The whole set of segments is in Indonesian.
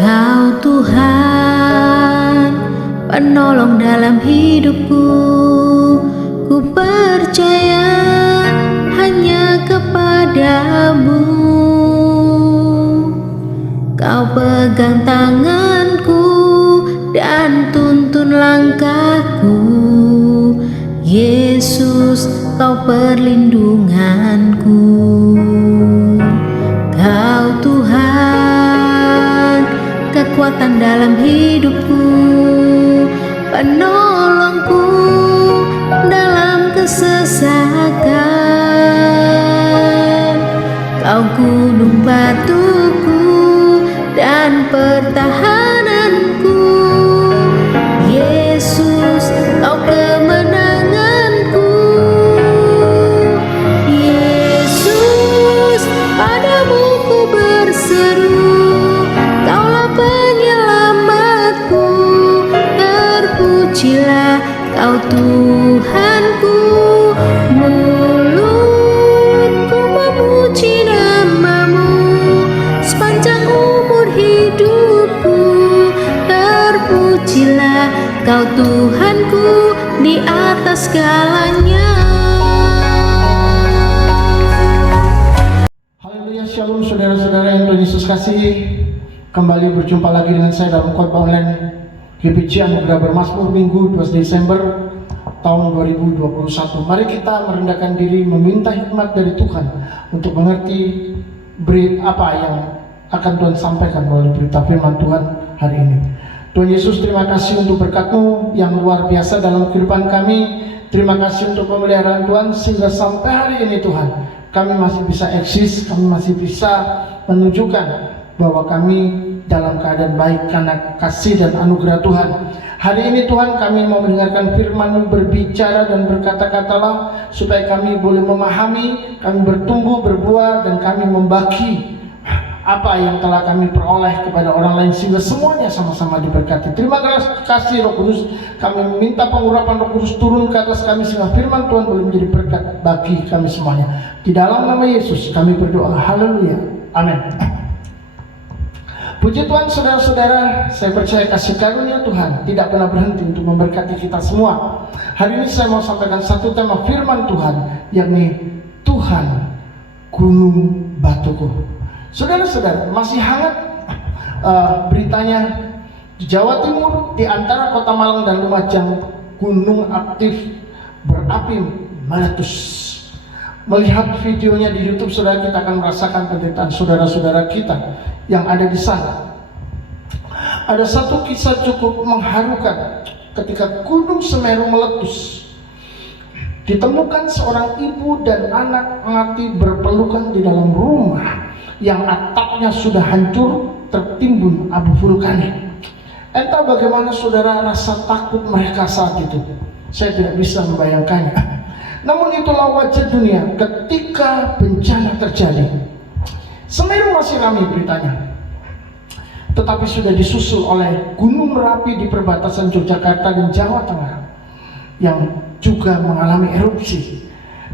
Kau Tuhan, penolong dalam hidupku. Ku percaya hanya kepadamu. Kau pegang tanganku dan tuntun langkahku. Yesus, Kau perlindunganku. Kau Tuhan, kekuatan dalam hidupku, penolongku dalam kesesakan. Kau gunung batuku dan pertahananku. Yesus, Kau kemenanganku. Yesus, padamu ku berseru, Kaulah penyelamatku. Terpujilah Kau Tuhanku, mulutku memuji nama-Mu sepanjang umur hidupku. Terpujilah Kau Tuhanku di atas segalanya. Haleluya, shalom saudara-saudara yang Tuhan Yesus kasih. Kembali berjumpa lagi dengan saya dalam khotbah online GPC Anugerah Bermazmur Minggu 12 Desember tahun 2021. Mari kita merendahkan diri meminta hikmat dari Tuhan untuk mengerti apa yang akan Tuhan sampaikan melalui berita firman Tuhan hari ini. Tuhan Yesus, terima kasih untuk berkat-Mu yang luar biasa dalam kehidupan kami. Terima kasih untuk pemeliharaan Tuhan sehingga sampai hari ini Tuhan, kami masih bisa eksis, kami masih bisa menunjukkan bahwa kami dalam keadaan baik karena kasih dan anugerah Tuhan. Hari ini Tuhan, kami mau mendengarkan firman-Mu, berbicara dan berkata-katalah supaya kami boleh memahami, kami bertumbuh, berbuah, dan kami membagi apa yang telah kami peroleh kepada orang lain sehingga semuanya sama-sama diberkati. Terima kasih Roh Kudus. Kami meminta pengurapan Roh Kudus turun ke atas kami sehingga firman Tuhan boleh menjadi berkat bagi kami semuanya. Di dalam nama Yesus kami berdoa. Haleluya. Amin. Puji Tuhan, saudara-saudara, saya percaya kasih karunia Tuhan tidak pernah berhenti untuk memberkati kita semua. Hari ini saya mau sampaikan satu tema firman Tuhan, yakni Tuhan gunung batuku. Saudara-saudara, masih hangat beritanya di Jawa Timur, di antara Kota Malang dan Lumajang, gunung aktif berapi meletus. Melihat videonya di YouTube, saudara, kita akan merasakan penderitaan saudara-saudara kita yang ada di sana. Ada satu kisah cukup mengharukan ketika Gunung Semeru meletus. Ditemukan seorang ibu dan anak mati berpelukan di dalam rumah yang atapnya sudah hancur tertimbun abu vulkanik. Entah bagaimana saudara rasa takut mereka saat itu, saya tidak bisa membayangkannya. Namun itulah wajah dunia ketika bencana terjadi. Semeru masih ramai beritanya, tetapi sudah disusul oleh Gunung Merapi di perbatasan Yogyakarta dan Jawa Tengah yang juga mengalami erupsi.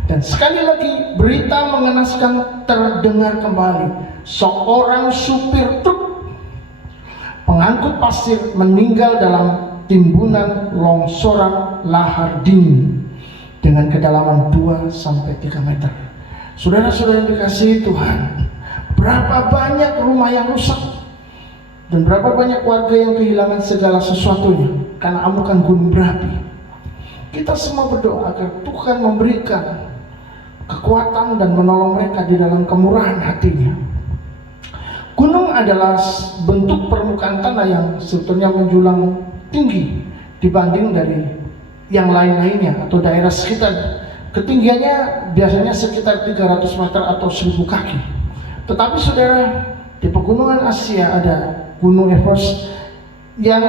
Dan sekali lagi berita mengenaskan terdengar kembali. Seorang supir truk pengangkut pasir meninggal dalam timbunan longsoran lahar dingin dengan kedalaman 2-3 meter. Saudara-saudara yang dikasihi Tuhan, berapa banyak rumah yang rusak dan berapa banyak warga yang kehilangan segala sesuatunya karena amukan gunung berapi. Kita semua berdoa agar Tuhan memberikan kekuatan dan menolong mereka di dalam kemurahan hatinya. Gunung adalah bentuk permukaan tanah yang sebetulnya menjulang tinggi dibanding dari yang lain-lainnya atau daerah sekitar. Ketinggiannya biasanya sekitar 300 meter atau 1000 kaki. Tetapi saudara, di pegunungan Asia ada Gunung Everest yang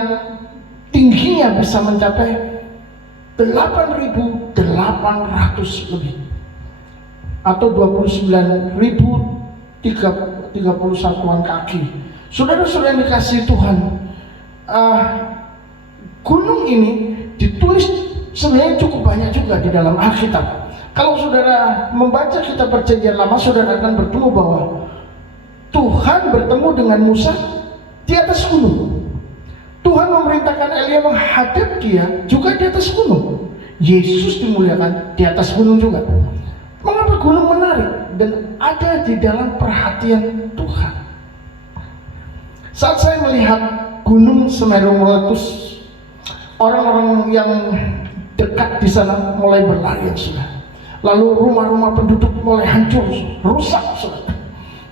tingginya bisa mencapai 8.800 lebih atau 29.031 kaki. Saudara-saudara yang dikasihi Tuhan, gunung ini ditulis sebenarnya cukup banyak juga di dalam Alkitab. Kalau saudara membaca kitab Perjanjian Lama, saudara akan bertemu bahwa Tuhan bertemu dengan Musa di atas gunung. Tuhan memerintahkan Elia menghadap dia juga di atas gunung. Yesus dimuliakan di atas gunung juga. Mengapa gunung menarik dan ada di dalam perhatian Tuhan? Saat saya melihat Gunung Semeru meletus, orang-orang yang dekat di sana mulai berlarian sudah. Lalu rumah-rumah penduduk mulai hancur, rusak sudah.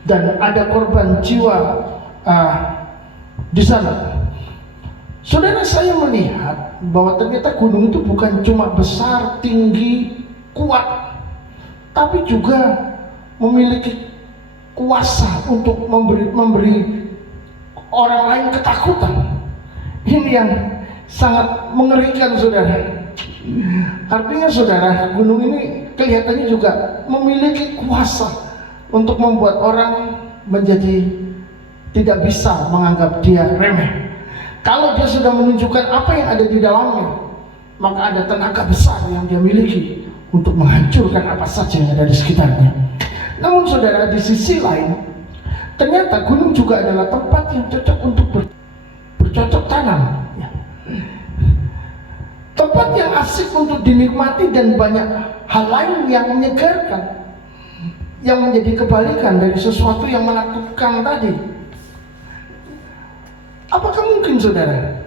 Dan ada korban jiwa di sana. Saudara, saya melihat bahwa ternyata gunung itu bukan cuma besar, tinggi, kuat, tapi juga memiliki kuasa untuk memberi orang lain ketakutan. Ini yang sangat mengerikan, saudara. Artinya, saudara, gunung ini kelihatannya juga memiliki kuasa untuk membuat orang menjadi tidak bisa menganggap dia remeh. Kalau dia sudah menunjukkan apa yang ada di dalamnya, maka ada tenaga besar yang dia miliki untuk menghancurkan apa saja yang ada di sekitarnya. Namun saudara, di sisi lain, ternyata gunung juga adalah tempat yang cocok untuk bercocok tanam. Tempat yang asik untuk dinikmati dan banyak hal lain yang menyegarkan, yang menjadi kebalikan dari sesuatu yang menakutkan tadi. Apakah mungkin, saudara,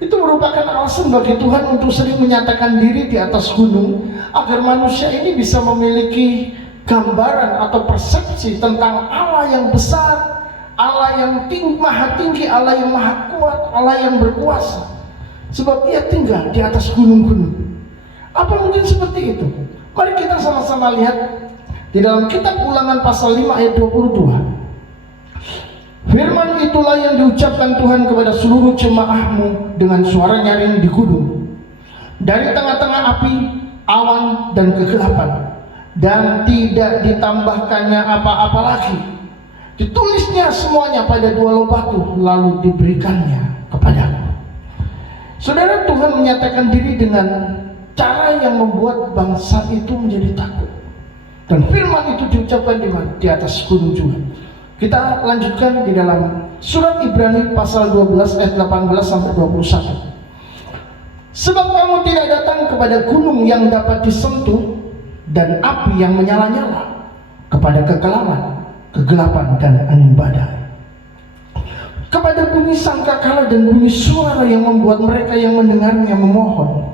itu merupakan alasan bagi Tuhan untuk sering menyatakan diri di atas gunung agar manusia ini bisa memiliki gambaran atau persepsi tentang Allah yang besar, Allah yang maha tinggi, Allah yang maha kuat, Allah yang berkuasa, sebab Ia tinggal di atas gunung-gunung? Apa mungkin seperti itu? Mari kita sama-sama lihat di dalam kitab Ulangan pasal 5 ayat 22. Firman itulah yang diucapkan Tuhan kepada seluruh jemaahmu dengan suara nyaring di gunung, dari tengah-tengah api, awan, dan kegelapan, dan tidak ditambahkannya apa-apa lagi. Ditulisnya semuanya pada 2 loh batu, lalu diberikannya kepadaku. Saudara, Tuhan menyatakan diri dengan cara yang membuat bangsa itu menjadi takut. Dan firman itu diucapkan di mana? Di atas gunung juga. Kita lanjutkan di dalam surat Ibrani pasal 12 ayat 18 sampai 21. Sebab kamu tidak datang kepada gunung yang dapat disentuh dan api yang menyala-nyala, kepada kekelaman, kegelapan, dan angin badai, kepada bunyi sangkakala dan bunyi suara yang membuat mereka yang mendengarnya memohon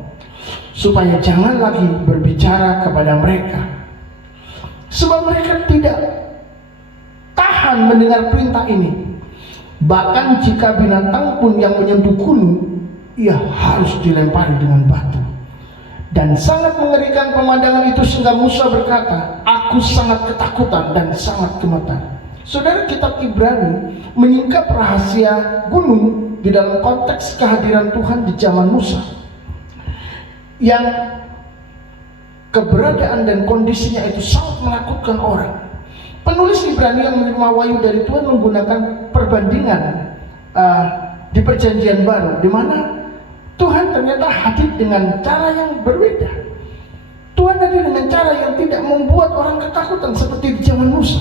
supaya jangan lagi berbicara kepada mereka, sebab mereka tidak tahan mendengar perintah ini. Bahkan jika binatang pun yang menyentuh gunung, ia harus dilempari dengan batu. Dan sangat mengerikan pemandangan itu sehingga Musa berkata, aku sangat ketakutan dan sangat gemetar. Saudara, kitab Ibrani menyingkap rahasia gunung di dalam konteks kehadiran Tuhan di zaman Musa, yang keberadaan dan kondisinya itu sangat menakutkan orang. Penulis Ibrani yang menerima wahyu dari Tuhan menggunakan perbandingan di Perjanjian Baru, di mana Tuhan ternyata hadir dengan cara yang berbeda. Tuhan hadir dengan cara yang tidak membuat orang ketakutan seperti di zaman Musa.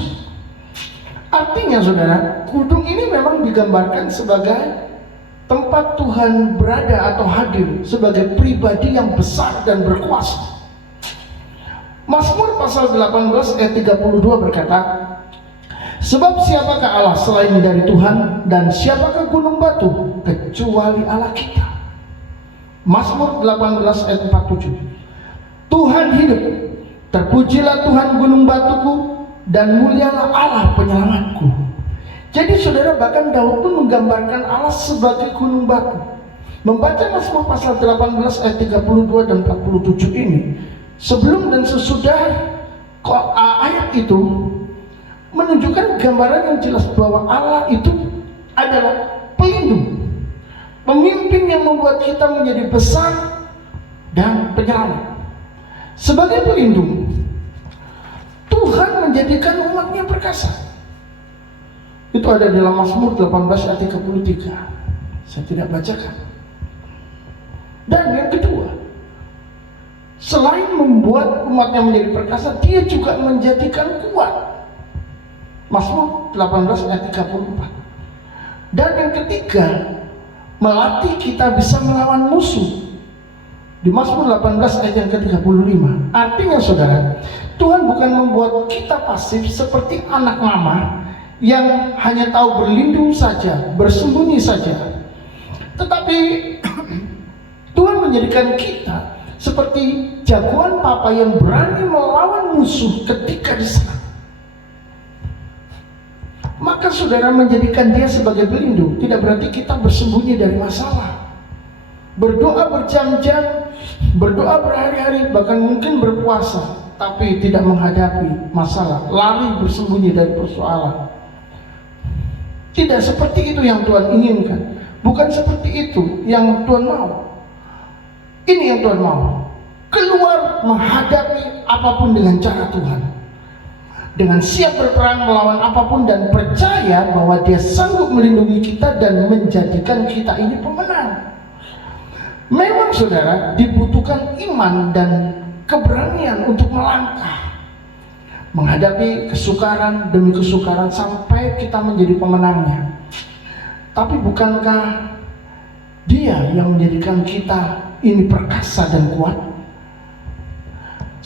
Artinya, saudara, gunung ini memang digambarkan sebagai tempat Tuhan berada atau hadir sebagai pribadi yang besar dan berkuasa. Mazmur pasal 18 ayat 32 berkata, sebab siapakah Allah selain dari Tuhan, dan siapakah gunung batu kecuali Allah kita. Mazmur 18 ayat 47. Tuhan hidup, terpujilah Tuhan gunung batuku, dan mulialah Allah penyelamatku. Jadi saudara, bahkan Daud pun menggambarkan Allah sebagai gunung batu. Membaca Mazmur pasal 18 ayat 32 dan 47 ini, sebelum dan sesudah ayat itu menunjukkan gambaran yang jelas bahwa Allah itu adalah pelindung, pemimpin yang membuat kita menjadi besar dan penyelamat. Sebagai pelindung, Tuhan menjadikan umatnya perkasa. Itu ada dalam Mazmur 18 ayat 33. Saya tidak bacakan. Dan yang kedua, selain membuat umatnya menjadi perkasa, dia juga menjadikan kuat. Mazmur 18 ayat 34. Dan yang ketiga, melatih kita bisa melawan musuh. Di Mazmur 18 ayat yang ke-35. Artinya saudara, Tuhan bukan membuat kita pasif seperti anak mama yang hanya tahu berlindung saja, bersembunyi saja. Tetapi Tuhan menjadikan kita seperti jagoan papa yang berani melawan musuh ketika diserang. Maka saudara menjadikan dia sebagai pelindung tidak berarti kita bersembunyi dari masalah. Berdoa berjam-jam, berdoa berhari-hari, bahkan mungkin berpuasa, tapi tidak menghadapi masalah, lari bersembunyi dari persoalan. Tidak seperti itu yang Tuhan inginkan. Bukan seperti itu yang Tuhan mau. Ini yang Tuhan mau. Keluar menghadapi apapun dengan cara Tuhan. Dengan siap berperang melawan apapun dan percaya bahwa Dia sanggup melindungi kita dan menjadikan kita ini pemenang. Memang saudara, dibutuhkan iman dan keberanian untuk melangkah menghadapi kesukaran demi kesukaran sampai kita menjadi pemenangnya. Tapi bukankah Dia yang menjadikan kita ini perkasa dan kuat?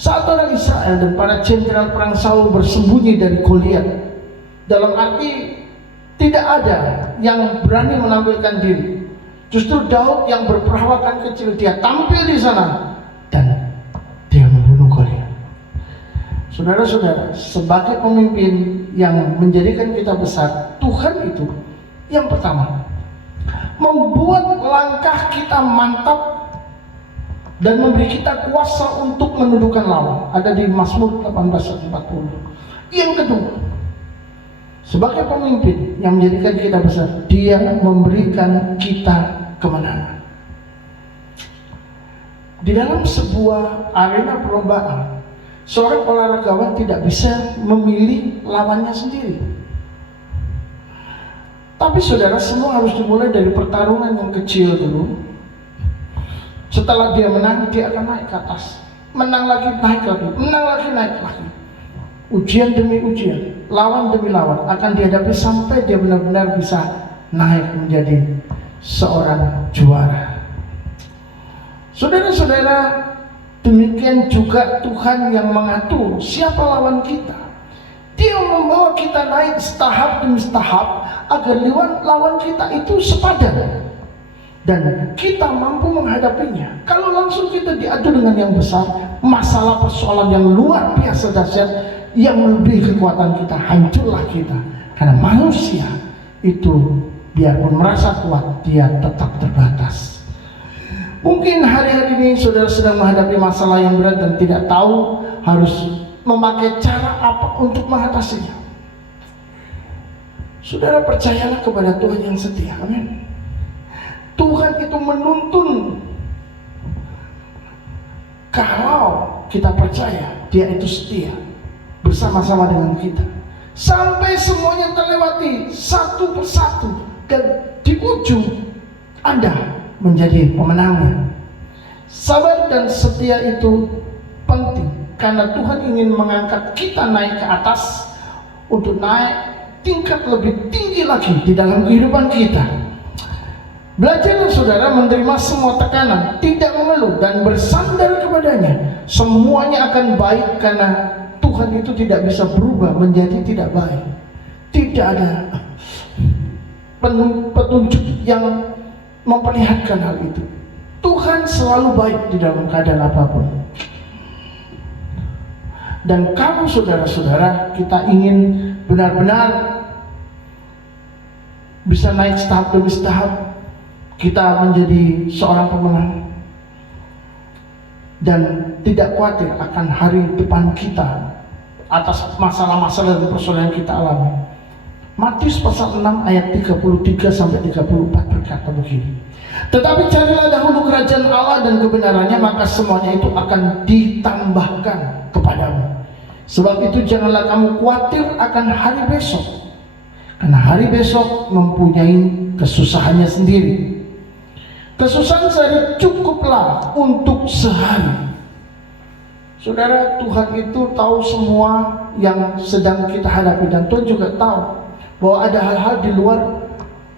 Saat orang Israel dan para jenderal perang Saul bersembunyi dari Goliat, dalam arti tidak ada yang berani menampilkan diri. Justru Daud yang berperawakan kecil, dia tampil di sana dan dia membunuh Goliat. Saudara-saudara, sebagai pemimpin yang menjadikan kita besar, Tuhan itu yang pertama membuat langkah kita mantap dan memberi kita kuasa untuk menundukkan lawan. Ada di Mazmur 18:40. Yang kedua, sebagai pemimpin yang menjadikan kita besar, Dia memberikan kita kemenangan. Di dalam sebuah arena perlombaan, seorang olahragawan tidak bisa memilih lawannya sendiri. Tapi saudara, semua harus dimulai dari pertarungan yang kecil dulu. Setelah dia menang, dia akan naik ke atas. Menang lagi, naik lagi. Menang lagi, naik lagi. Ujian demi ujian, lawan demi lawan akan dihadapi sampai dia benar-benar bisa naik menjadi seorang juara. Saudara-saudara, demikian juga Tuhan yang mengatur siapa lawan kita. Dia membawa kita naik setahap demi setahap agar lawan kita itu sepadan dan kita mampu menghadapinya. Kalau langsung kita diadu dengan yang besar, masalah persoalan yang luar biasa dahsyat yang melebihi kekuatan kita, hancurlah kita. Karena manusia itu biarpun merasa kuat, dia tetap terbatas. Mungkin hari-hari ini saudara sedang menghadapi masalah yang berat dan tidak tahu harus memakai cara apa untuk mengatasinya. Saudara percayalah kepada Tuhan yang setia. Amin. Tuhan itu menuntun. Kalau kita percaya Dia itu setia bersama-sama dengan kita sampai semuanya terlewati satu persatu dan di ujung Anda menjadi pemenangnya. Sabar dan setia itu penting karena Tuhan ingin mengangkat kita naik ke atas untuk naik tingkat lebih tinggi lagi di dalam kehidupan kita. Belajarlah saudara menerima semua tekanan, tidak mengeluh dan bersandar kepadanya. Semuanya akan baik karena Tuhan itu tidak bisa berubah menjadi tidak baik. Tidak ada petunjuk yang memperlihatkan hal itu. Tuhan selalu baik di dalam keadaan apapun. Dan kalau saudara-saudara kita ingin benar-benar bisa naik setahap demi setahap, kita menjadi seorang pemenang dan tidak khawatir akan hari depan kita atas masalah-masalah dan persoalan yang kita alami. Matius pasal 6 ayat 33 sampai 34 berkata begini. Tetapi carilah dahulu kerajaan Allah dan kebenarannya, maka semuanya itu akan ditambahkan kepadamu. Sebab itu janganlah kamu khawatir akan hari besok, karena hari besok mempunyai kesusahannya sendiri. Kesusahan sehari cukuplah untuk sehari. Saudara, Tuhan itu tahu semua yang sedang kita hadapi dan Tuhan juga tahu bahwa ada hal-hal di luar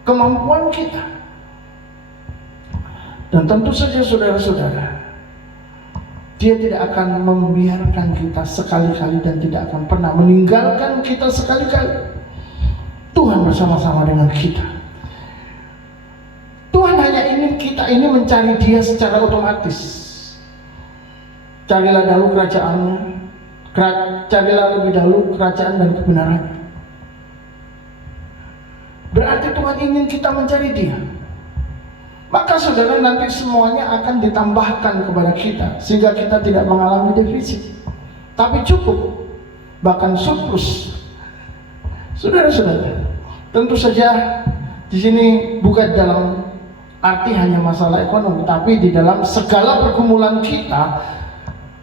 kemampuan kita. Dan tentu saja saudara-saudara, Dia tidak akan membiarkan kita sekali-kali dan tidak akan pernah meninggalkan kita sekali-kali. Tuhan bersama-sama dengan kita. Tuhan hanya ingin kita ini mencari Dia secara otomatis. Carilah dahulu kerajaannya, carilah lebih dahulu kerajaan dan kebenarannya. Berarti Tuhan ingin kita mencari Dia. Maka saudara, nanti semuanya akan ditambahkan kepada kita sehingga kita tidak mengalami defisit, tapi cukup, bahkan surplus. Saudara-saudara, tentu saja di sini bukan dalam arti hanya masalah ekonomi, tapi di dalam segala pergumulan kita.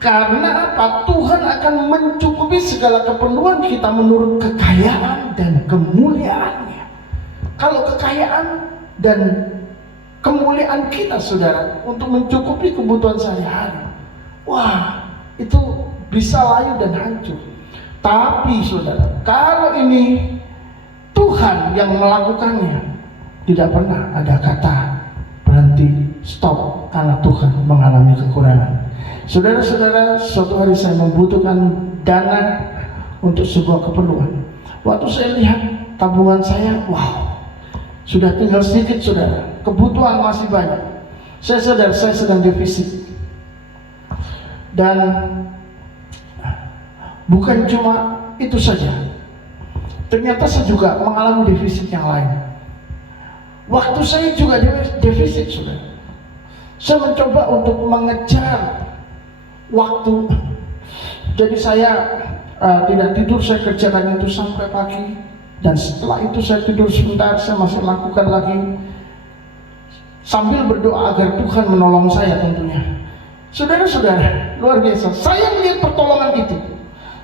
Karena apa? Tuhan akan mencukupi segala keperluan kita menurut kekayaan dan kemuliaannya. Kalau kekayaan dan kemuliaan kita, saudara, untuk mencukupi kebutuhan sehari-hari, wah, itu bisa layu dan hancur. Tapi saudara, kalau ini Tuhan yang melakukannya, tidak pernah ada kata berhenti, stop, karena Tuhan mengalami kekurangan. Saudara-saudara, suatu hari saya membutuhkan dana untuk sebuah keperluan. Waktu saya lihat tabungan saya, wow, sudah tinggal sedikit, saudara. Kebutuhan masih banyak. Saya sadar saya sedang defisit. Dan bukan cuma itu saja. Ternyata saya juga mengalami defisit yang lain. Waktu saya juga defisit, saudara. Saya mencoba untuk mengejar waktu. Jadi saya tidak tidur, saya kerjakan itu sampai pagi. Dan setelah itu saya tidur sebentar, saya masih lakukan lagi, sambil berdoa agar Tuhan menolong saya tentunya. Saudara-saudara, luar biasa. Saya melihat pertolongan itu.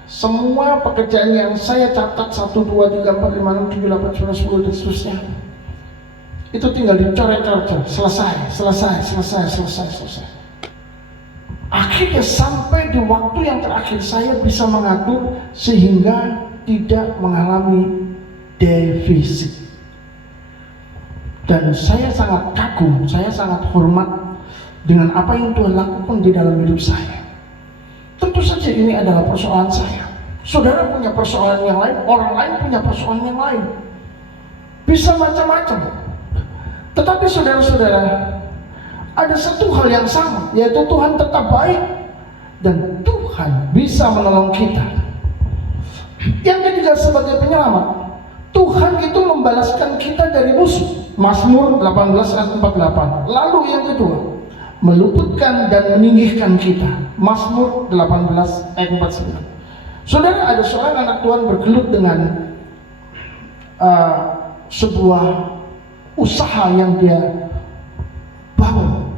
Semua pekerjaan yang saya catat 1, 2, 3, 4, 5, 6, 7, 8, 9, 10 dan seterusnya, itu tinggal dicoret-coret, selesai. Akhirnya sampai di waktu yang terakhir saya bisa mengatur sehingga tidak mengalami defisit. Dan saya sangat kagum, saya sangat hormat dengan apa yang Tuhan lakukan di dalam hidup saya. Tentu saja ini adalah persoalan saya. Saudara punya persoalan yang lain, orang lain punya persoalan yang lain. Bisa macam-macam. Tetapi saudara-saudara, ada satu hal yang sama, yaitu Tuhan tetap baik dan Tuhan bisa menolong kita. Yang ketiga, sebagai penyelamat, Tuhan itu membalaskan kita dari musuh. Mazmur 18 ayat 48. Lalu yang kedua, meluputkan dan meninggikan kita. Mazmur 18 ayat 49. Saudara, ada seorang anak Tuhan bergelut dengan sebuah usaha yang dia bangun.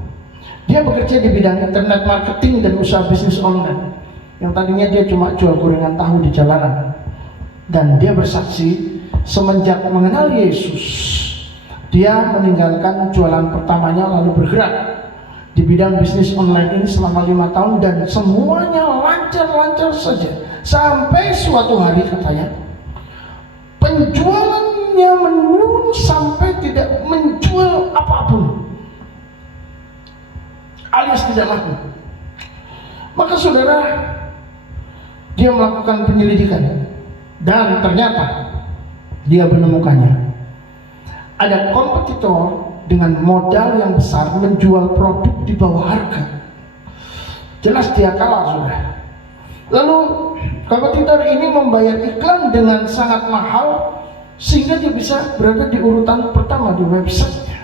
Dia bekerja di bidang internet marketing dan usaha bisnis online. Yang tadinya dia cuma jual gorengan tahu di jalanan. Dan dia bersaksi, semenjak mengenal Yesus, dia meninggalkan jualan pertamanya lalu bergerak di bidang bisnis online ini selama 5 tahun dan semuanya lancar-lancar saja. Sampai suatu hari katanya, penjualannya menurun sampai tidak menjual apapun, alias tidak laku. Maka saudara, dia melakukan penyelidikan dan ternyata dia menemukannya. Ada kompetitor dengan modal yang besar menjual produk di bawah harga. Jelas dia kalah, saudara. Lalu kompetitor ini membayar iklan dengan sangat mahal sehingga dia bisa berada di urutan pertama di websitenya.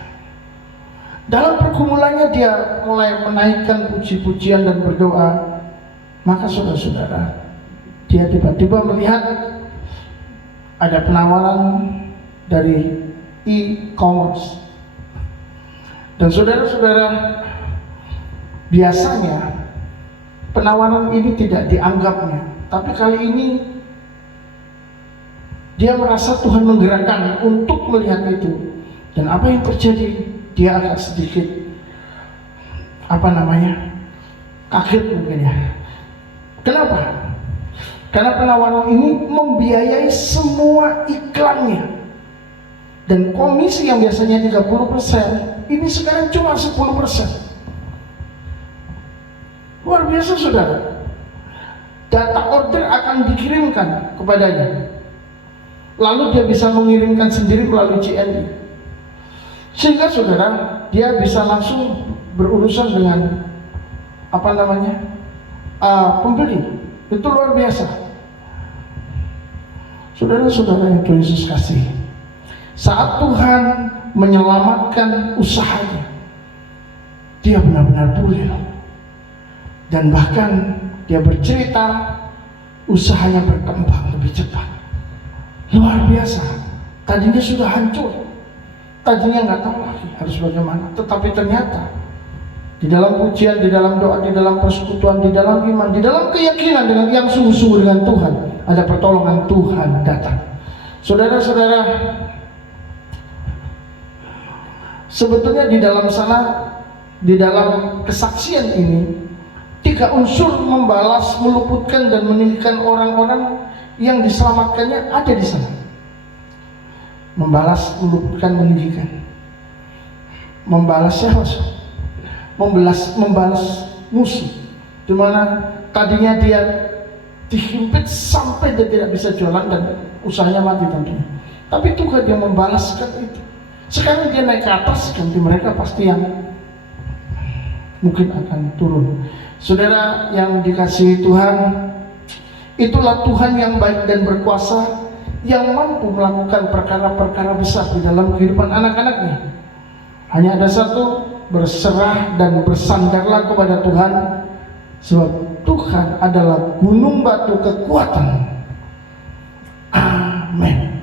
Dalam pergumulannya dia mulai menaikkan puji-pujian dan berdoa. Maka saudara-saudara, dia tiba-tiba melihat ada penawaran dari e-commerce. Dan saudara-saudara, biasanya penawaran ini tidak dianggapnya, tapi kali ini dia merasa Tuhan menggerakkan untuk melihat itu. Dan apa yang terjadi? Dia agak sedikit kaget mungkin ya. Kenapa? Karena penawaran ini membiayai semua iklannya. Dan komisi yang biasanya 30%, ini sekarang cuma 10%. Luar biasa saudara. Data order akan dikirimkan kepadanya. Lalu dia bisa mengirimkan sendiri melalui CNI. Sehingga saudara, dia bisa langsung berurusan dengan pembeli. Itu luar biasa. Saudara-saudara yang Tuhan Yesus kasih, saat Tuhan menyelamatkan usahanya, dia benar-benar pulih. Dan bahkan dia bercerita usahanya berkembang lebih cepat. Luar biasa. Tadinya sudah hancur, tadinya nggak tahu lagi harus bagaimana. Tetapi ternyata di dalam pujian, di dalam doa, di dalam persekutuan, di dalam iman, di dalam keyakinan dengan yang sungguh-sungguh dengan Tuhan, ada pertolongan Tuhan datang. Saudara-saudara, sebetulnya di dalam sana, di dalam kesaksian ini, 3 unsur membalas, meluputkan dan meninggikan orang-orang yang diselamatkannya ada di sana. Membalas, meluputkan, meninggikan. Membalas siapa? Membalas musuh. Dimana tadinya dia dihimpit sampai dia tidak bisa jualan dan usahanya mati tentunya. Tapi Tuhan yang membalaskan itu. Sekarang dia naik ke atas, ganti mereka pasti yang mungkin akan turun. Saudara yang dikasihi Tuhan, itulah Tuhan yang baik dan berkuasa, yang mampu melakukan perkara-perkara besar di dalam kehidupan anak-anaknya. Hanya ada satu, berserah dan bersandarlah kepada Tuhan, sebab Tuhan adalah gunung batu kekuatan. Amin.